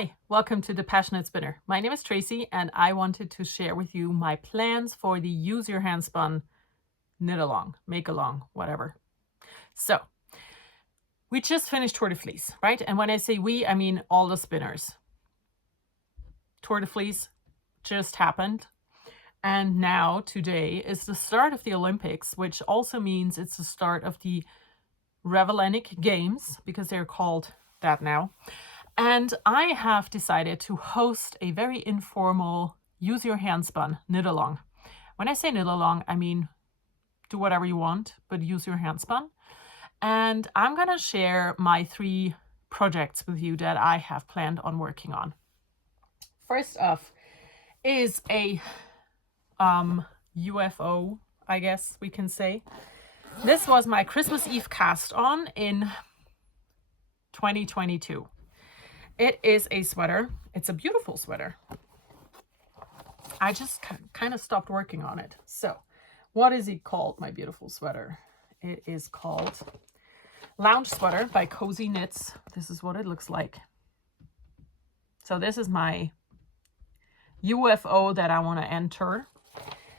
Hi, welcome to the PassioKnit Spinner. My name is Tracy and I wanted to share with you my plans for the use your handspun, knit along, make along, whatever. So we just finished Tour de Fleece, right? And when I say we, I mean all the spinners. Tour de Fleece just happened. And now today is the start of the Olympics, which also means it's the start of the Revelenic Games because they're called that now. And I have decided to host a very informal use your handspun knit along. When I say knit along, I mean do whatever you want, but use your handspun. And I'm going to share my 3 projects with you that I have planned on working on. First off is a UFO, I guess we can say. This was my Christmas Eve cast on in 2022. It is a sweater. It's a beautiful sweater. I just kind of stopped working on it. So what is it called, my beautiful sweater? It is called Lounge Sweater by Cozy Knits. This is what it looks like. So this is my UFO that I want to enter.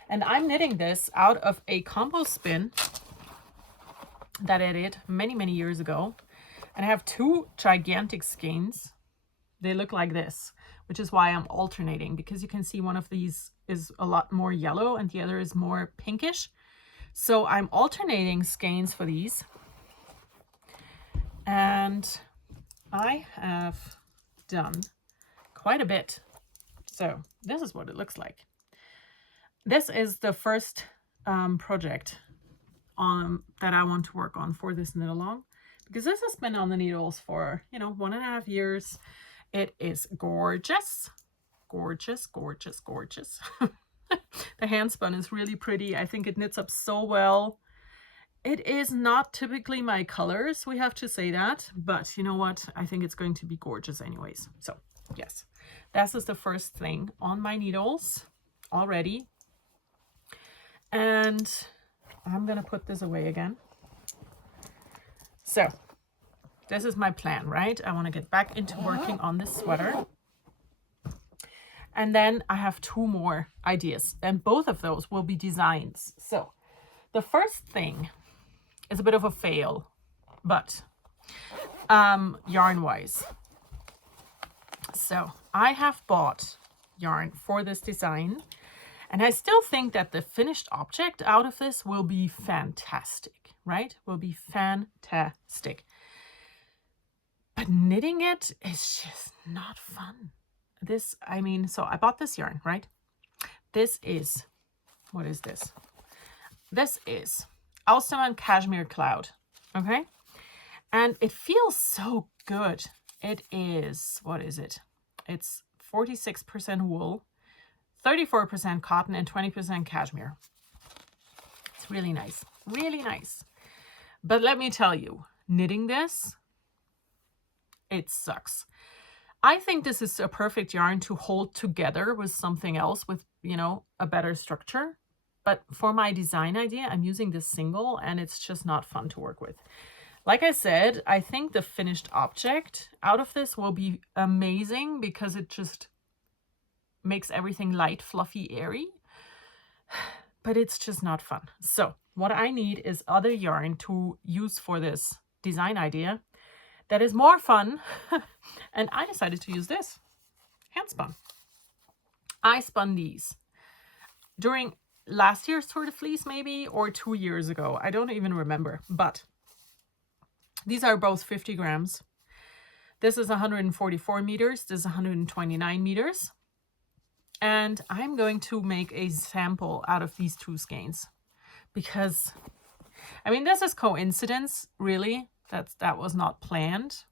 And I'm knitting this out of a combo spin that I did many, many years ago. And I have 2 gigantic skeins. They look like this, which is why I'm alternating, because you can see one of these is a lot more yellow and the other is more pinkish. So I'm alternating skeins for these. And I have done quite a bit. So this is what it looks like. This is the first project that I want to work on for this knit along, because this has been on the needles for, 1.5 years. It is gorgeous, gorgeous, gorgeous, gorgeous. The handspun is really pretty. I think it knits up so well. It is not typically my colors, we have to say that, but you know what? I think it's going to be gorgeous anyways. So yes, this is the first thing on my needles already. And I'm gonna put this away again. So this is my plan, right? I want to get back into working on this sweater. And then I have 2 more ideas, and both of those will be designs. So the first thing is a bit of a fail, but yarn wise. So I have bought yarn for this design, and I still think that the finished object out of this will be fantastic, right? Will be fantastic. But knitting it is just not fun. So I bought this yarn, right? This is, what is this? This is Handspun Cashmere Cloud, okay? And it feels so good. It is, what is it? It's 46% wool, 34% cotton, and 20% cashmere. It's really nice, really nice. But let me tell you, knitting this, it sucks. I think this is a perfect yarn to hold together with something else with, a better structure. But for my design idea, I'm using this single and it's just not fun to work with. Like I said, I think the finished object out of this will be amazing because it just makes everything light, fluffy, airy. But it's just not fun. So what I need is other yarn to use for this design idea that is more fun. And I decided to use this handspun. I spun these during last year's Tour de Fleece, maybe, or 2 years ago. I don't even remember, but these are both 50 grams. This is 144 meters. This is 129 meters. And I'm going to make a sample out of these 2 skeins because, this is coincidence, really. That was not planned,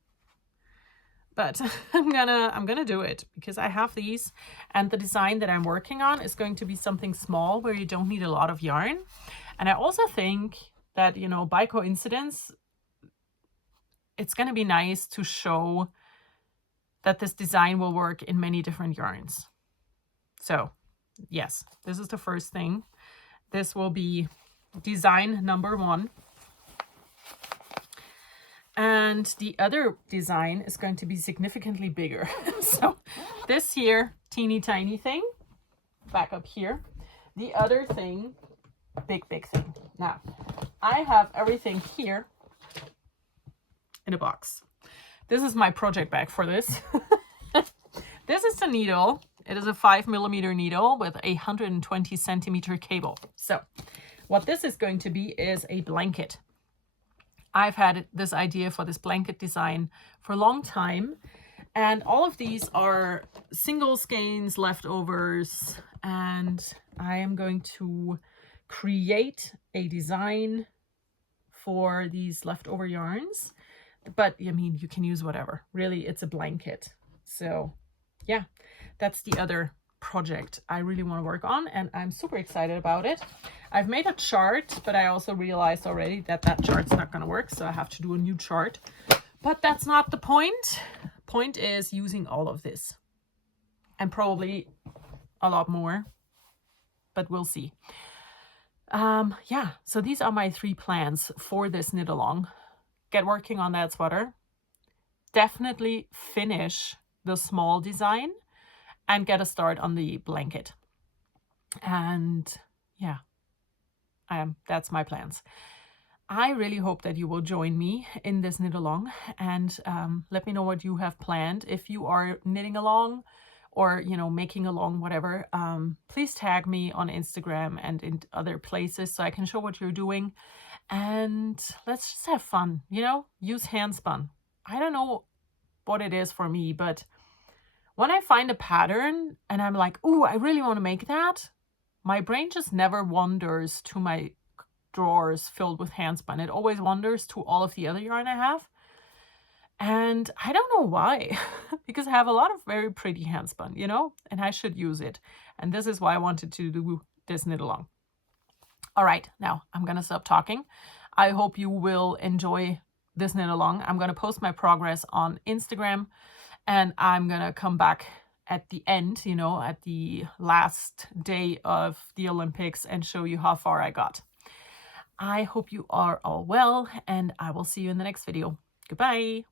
but I'm gonna do it because I have these, and the design that I'm working on is going to be something small where you don't need a lot of yarn. And I also think that, by coincidence, it's gonna be nice to show that this design will work in many different yarns. So yes, this is the first thing. This will be design number 1. And the other design is going to be significantly bigger. So this here, teeny tiny thing, back up here. The other thing, big thing. Now, I have everything here in a box. This is my project bag for this. This is the needle. It is a 5mm needle with a 120cm cable. So what this is going to be is a blanket. I've had this idea for this blanket design for a long time. And all of these are single skeins, leftovers. And I am going to create a design for these leftover yarns. But I mean, you can use whatever. Really, it's a blanket. So yeah, that's the other project I really want to work on, and I'm super excited about it. I've made a chart, but I also realized already that that chart's not going to work, so I have to do a new chart. But that's not the point. Point is using all of this, and probably a lot more, but we'll see. Yeah, so these are my 3 plans for this knit along. Get working on that sweater. Definitely finish the small design and get a start on the blanket. And yeah, that's my plans. I really hope that you will join me in this knit along, and let me know what you have planned. If you are knitting along or, you know, making along, whatever, please tag me on Instagram and in other places so I can show what you're doing. And let's just have fun, you know, use handspun. I don't know what it is for me, but when I find a pattern and I'm like, ooh, I really want to make that, my brain just never wanders to my drawers filled with handspun. It always wanders to all of the other yarn I have. And I don't know why, because I have a lot of very pretty handspun, you know, and I should use it. And this is why I wanted to do this knit along. All right, now I'm going to stop talking. I hope you will enjoy this knit along. I'm going to post my progress on Instagram, and I'm going to come back at the end, you know, at the last day of the Olympics and show you how far I got. I hope you are all well, and I will see you in the next video. Goodbye.